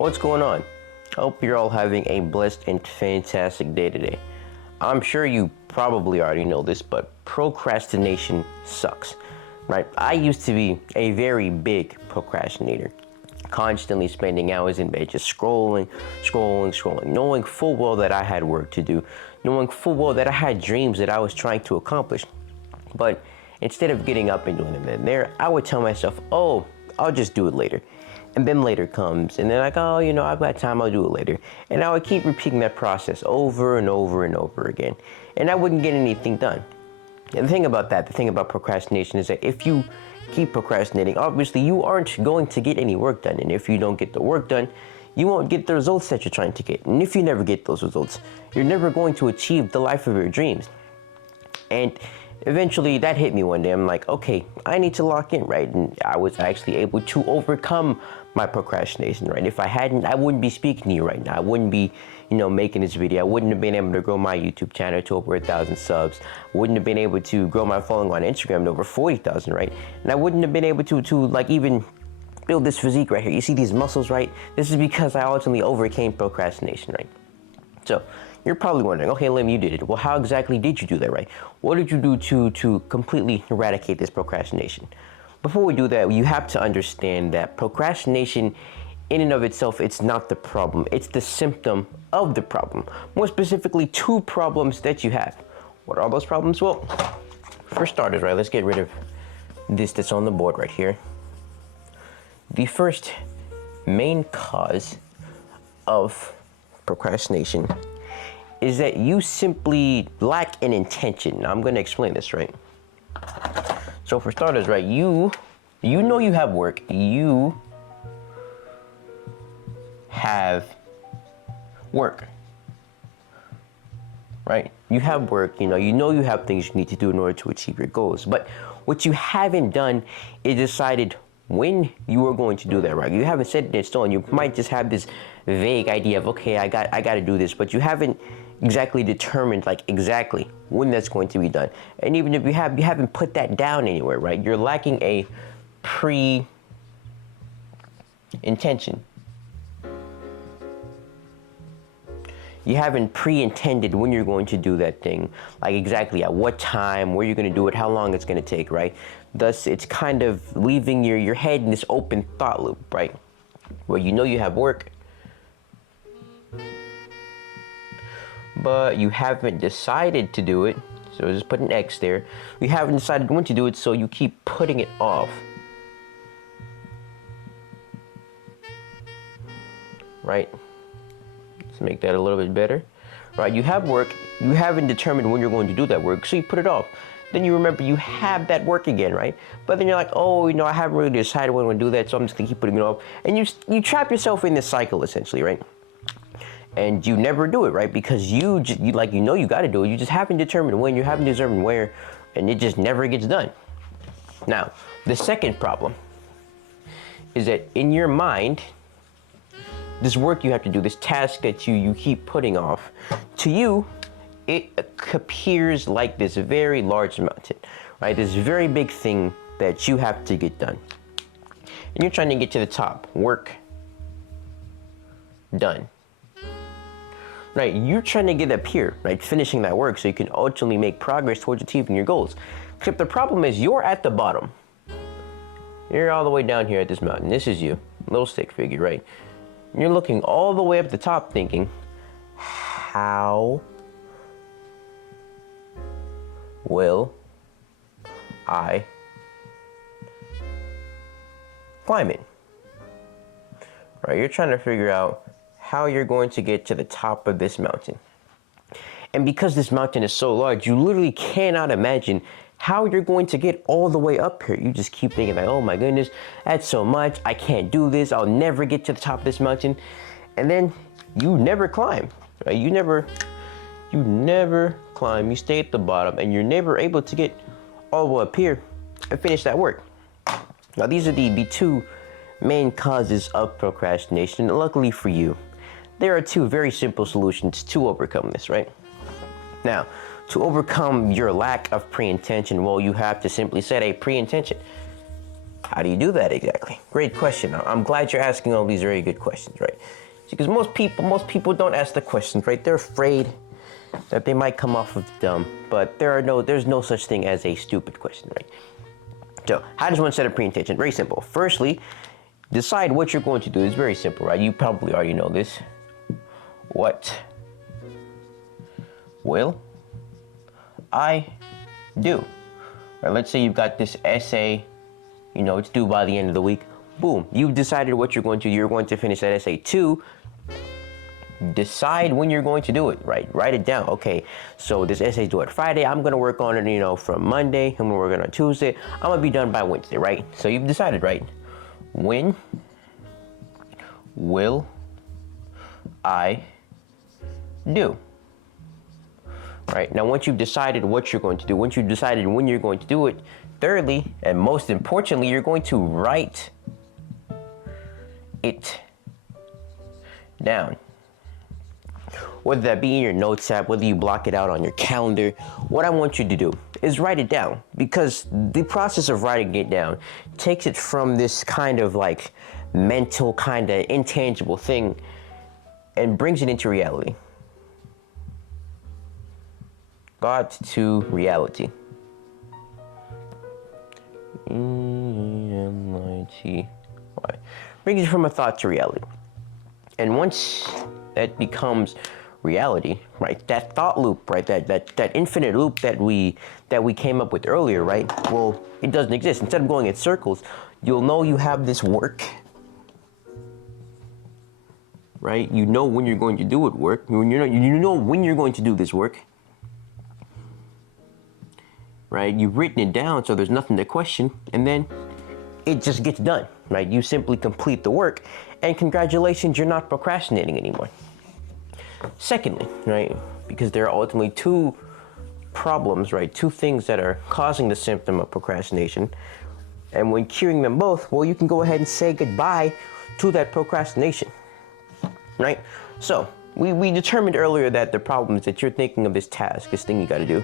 What's going on? I hope you're all having a blessed and fantastic day today. I'm sure you probably already know this, but procrastination sucks, right? I used to be a very big procrastinator, constantly spending hours in bed just scrolling, knowing full well that I had work to do, knowing full well that I had dreams that I was trying to accomplish. But instead of getting up and doing them then there, I would tell myself, oh, I'll just do it later. And then later comes, and then like, oh, I've got time, I'll do it later. And I would keep repeating that process over and over and over again. And I wouldn't get anything done. And the thing about procrastination is that if you keep procrastinating, obviously you aren't going to get any work done. And if you don't get the work done, you won't get the results that you're trying to get. And if you never get those results, you're never going to achieve the life of your dreams. And eventually that hit me one day. I'm like, okay, I need to lock in, right? And I was actually able to overcome my procrastination, right? If I hadn't, I wouldn't be speaking to you right now. I wouldn't be, making this video. I wouldn't have been able to grow my YouTube channel to over 1,000 subs. Wouldn't have been able to grow my following on Instagram to over 40,000, right? And I wouldn't have been able to like even build this physique right here. You see these muscles, right? This is because I ultimately overcame procrastination, right? So you're probably wondering, okay, Lim, you did it. Well, how exactly did you do that, right? What did you do to completely eradicate this procrastination? Before we do that, you have to understand that procrastination in and of itself, it's not the problem. It's the symptom of the problem. More specifically, two problems that you have. What are those problems? Well, for starters, right, let's get rid of this that's on the board right here. The first main cause of procrastination is that you simply lack an intention. Now, I'm going to explain this, right? So for starters, right, you know you have work. You have work, right? You have work, you know you have things you need to do in order to achieve your goals. But what you haven't done is decided when you are going to do that, right? You haven't set it in stone. You might just have this vague idea of, okay, I got to do this, but you haven't exactly determined like exactly when that's going to be done. And even if you haven't put that down anywhere, right? You're lacking a pre-intention. You haven't pre-intended when you're going to do that thing, like exactly at what time, where you're going to do it, how long it's going to take, right? Thus, it's kind of leaving your head in this open thought loop, right? Where you have work, but you haven't decided to do it, so just put an X there. You haven't decided when to do it, so you keep putting it off, right? Let's make that a little bit better, right? You have work, you haven't determined when you're going to do that work, so you put it off. Then you remember you have that work again, right? But then you're like, oh, I haven't really decided when I'm going to do that, so I'm just going to keep putting it off. And you trap yourself in this cycle, essentially, right? And you never do it, right? Because you got to do it. You just haven't determined when, you haven't determined where, and it just never gets done. Now, the second problem is that in your mind, this work you have to do, this task that you keep putting off, to you, it appears like this very large mountain, right? This very big thing that you have to get done. And you're trying to get to the top. Work done. Right, you're trying to get up here, right? Finishing that work so you can ultimately make progress towards achieving your goals. Except the problem is you're at the bottom. You're all the way down here at this mountain. This is you, little stick figure, right? You're looking all the way up the top thinking, how will I climb it? Right, you're trying to figure out how you're going to get to the top of this mountain. And because this mountain is so large, you literally cannot imagine how you're going to get all the way up here. You just keep thinking like, oh my goodness, that's so much. I can't do this. I'll never get to the top of this mountain. And then you never climb, right? You never climb. You stay at the bottom and you're never able to get all the way up here and finish that work. Now, these are the two main causes of procrastination. And luckily for you, there are two very simple solutions to overcome this, right? Now, to overcome your lack of pre-intention, well, you have to simply set a pre-intention. How do you do that exactly? Great question. I'm glad you're asking all these very good questions, right? Because most people don't ask the questions, right? They're afraid that they might come off of dumb, but there's no such thing as a stupid question, right? So, how does one set a pre-intention? Very simple. Firstly, decide what you're going to do. It's very simple, right? You probably already know this. What will I do? Right, let's say you've got this essay, it's due by the end of the week. Boom, you've decided what you're going to do. You're going to finish that essay. 2, decide when you're going to do it, right? Write it down. Okay, so this essay's due on Friday. I'm going to work on it, from Monday. I'm going to work on it on Tuesday. I'm going to be done by Wednesday, right? So you've decided, right? When will I do? Right, now once you've decided what you're going to do, once you've decided when you're going to do it, thirdly, and most importantly, you're going to write it down. Whether that be in your notes app, whether you block it out on your calendar, what I want you to do is write it down, because the process of writing it down takes it from this kind of like mental, kind of intangible thing and brings it into reality. Thought to reality. E-M-I-T-Y. Brings it from a thought to reality. And once that becomes reality, right? That thought loop, right? That infinite loop that we came up with earlier, right? Well, it doesn't exist. Instead of going in circles, you'll know you have this work, right? You know when you're going to do it work. You know when you're going to do this work. Right? You've written it down, so there's nothing to question, and then it just gets done, right? You simply complete the work, and congratulations, you're not procrastinating anymore. Secondly, right, because there are ultimately 2 problems, right? 2 things that are causing the symptom of procrastination, and when curing them both, well, you can go ahead and say goodbye to that procrastination, right? So, we determined earlier that the problem is that you're thinking of this task, this thing you gotta do,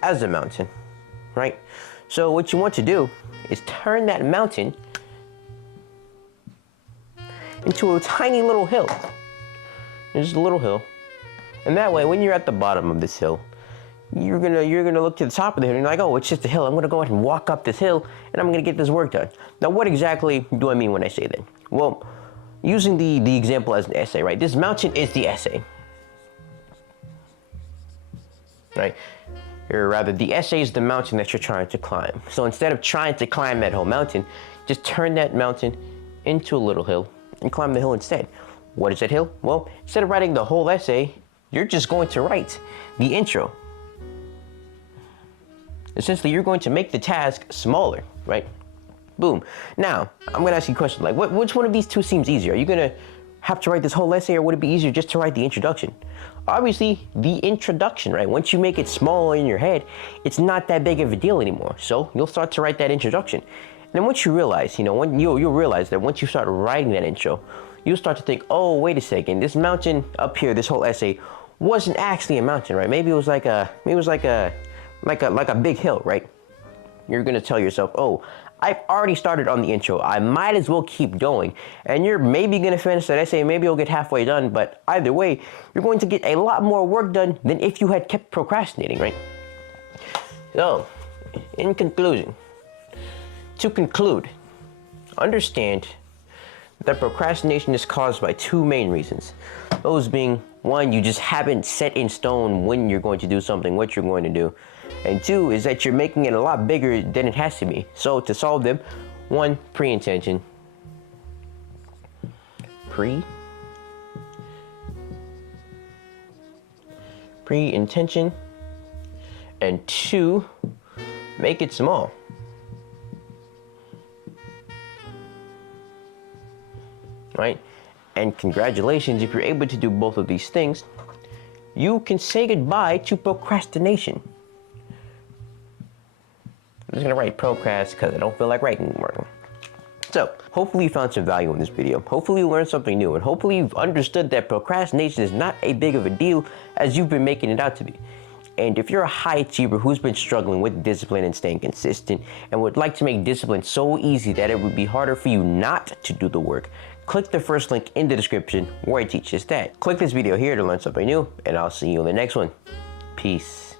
as a mountain, right? So what you want to do is turn that mountain into a tiny little hill. Just a little hill. And that way, when you're at the bottom of this hill, you're gonna look to the top of the hill and you're like, oh, it's just a hill. I'm gonna go ahead and walk up this hill and I'm gonna get this work done. Now, what exactly do I mean when I say that? Well, using the example as an essay, right? This mountain is the essay, right? Or rather, the essay is the mountain that you're trying to climb. So instead of trying to climb that whole mountain, just turn that mountain into a little hill and climb the hill instead. What is that hill? Well, instead of writing the whole essay, you're just going to write the intro. Essentially, you're going to make the task smaller, right? Boom. Now, I'm going to ask you a question, like, which one of these 2 seems easier? Are you going to have to write this whole essay, or would it be easier just to write the introduction? Obviously, the introduction, right? Once you make it small in your head, it's not that big of a deal anymore. So you'll start to write that introduction. And then once you realize, you'll realize that once you start writing that intro, you'll start to think, oh, wait a second, this mountain up here, this whole essay wasn't actually a mountain, right? Maybe it was like a big hill, right? You're gonna tell yourself, oh, I've already started on the intro. I might as well keep going. And you're maybe gonna finish that essay, maybe you'll get halfway done, but either way, you're going to get a lot more work done than if you had kept procrastinating, right? So, in conclusion, to conclude, understand that procrastination is caused by 2 main reasons. Those being, 1, you just haven't set in stone when you're going to do something, what you're going to do. And 2 is that you're making it a lot bigger than it has to be. So to solve them, 1, pre-intention. Pre-intention. And 2, make it small. Right? And congratulations, if you're able to do both of these things, you can say goodbye to procrastination. I'm just gonna write procrast because I don't feel like writing anymore. So, hopefully you found some value in this video. Hopefully you learned something new, and hopefully you've understood that procrastination is not as big of a deal as you've been making it out to be. And if you're a high achiever who's been struggling with discipline and staying consistent and would like to make discipline so easy that it would be harder for you not to do the work, click the first link in the description where I teach just that. Click this video here to learn something new, and I'll see you in the next one. Peace.